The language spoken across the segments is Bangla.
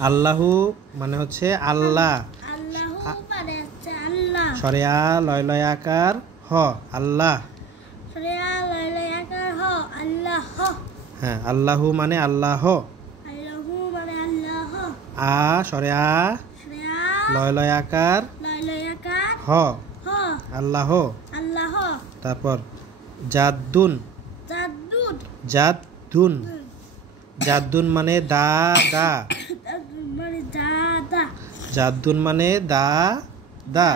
আল্লাহু মানে হচ্ছে আল্লাহ। আল্লাহু মানে হচ্ছে আল্লাহ। সরেয়া লয় লয় আকার হ আল্লাহ। সরেয়া লয় লয় আকার হ আল্লাহ। হ্যাঁ, আল্লাহু মানে আল্লাহ। আল্লাহু মানে আল্লাহ। আ সরেয়া সরেয়া লয় লয় আকার লয় লয় আকার হ হ আল্লাহ। আল্লাহ। তারপর জাদ্দুন। জাদ্দুন। জাদ্দুন জাদ্দুন মানে দা দা। মানে দাদা। জাদ্দুন মানে দা দা।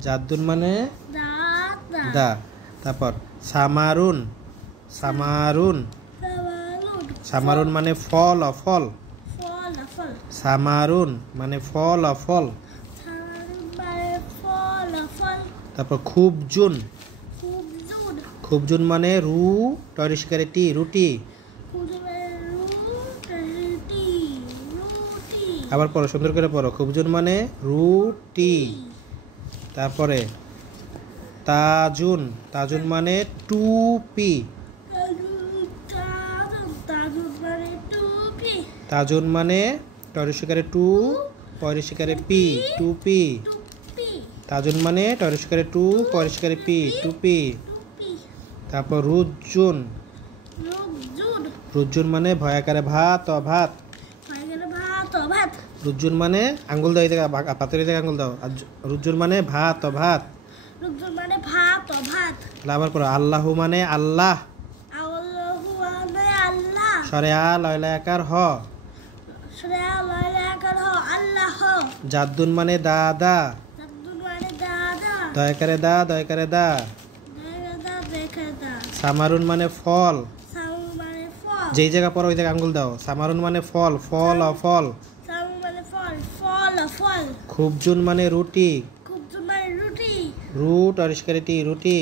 জাদ্দুন মানে দাদা। দা। তারপর সামারুন। সামারুন সামারুন মানে ফল ফল। ফল ফল। সামারুন মানে ফল ফল। মানে ফল ফল। তারপর খুবজুন। খুবজুন। খুবজুন মানে রু টরিষ্কারে টি রুটি। রুটি। রুটি। আবার পড়ো, সুন্দর করে পড়ো। খুবজুন মানে রুটি। তারপরে তাজুন। তাজুন মানে টুপি। তাজুন মানে টরিষ্কারে টু পরিষ্কারে পি টুপি। তাজুন মানে টরিষ্কারে টু পরিষ্কারে পি টুপি। তারপর রুজুন। রুজুন মানে ভয়াকারে ভাত ভাত। রুজুন মানে আঙ্গুল দাও, থেকে পাতরি থেকে আঙ্গুল দাও। রুজুন মানে ভাত ভাত। মানে ভাত ভাত। আবার পড়ো। আল্লাহু মানে আল্লাহ। আল্লাহু মানে আল্লাহ। সরেয়া লয় লয় আকার হ। সরেয়া লয় লয় আকার হ আল্লাহ। জাদ্দুন মানে দাদা। জাদ্দুন মানে দাদা। দয়াকারে দা দয়াকারে দা। দাদা বেকাদা। সামারুন মানে ফল। সামু মানে ফল। যেই জায়গা পড়ো ওই জায়গায় আঙ্গুল দাও। সামারুন মানে ফল ফল ফল। সামু মানে ফল ফল ফল। খুবজুন মানে রুটি। খুবজুন মানে রুটি। রুট অরিষ্কারে টি রুটি।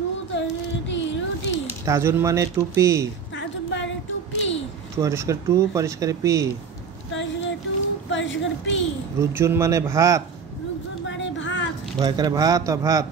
রুটি রুটি। তাজুন মানে টুপি। তাজুন মানে টুপি। পরিষ্কার টু পরিষ্কারে পি। পরিষ্কার টু পরিষ্কার পি। রুজুন মানে ভাত। রুজুন মানে ভাত। ভয়কারে ভাত ভাত।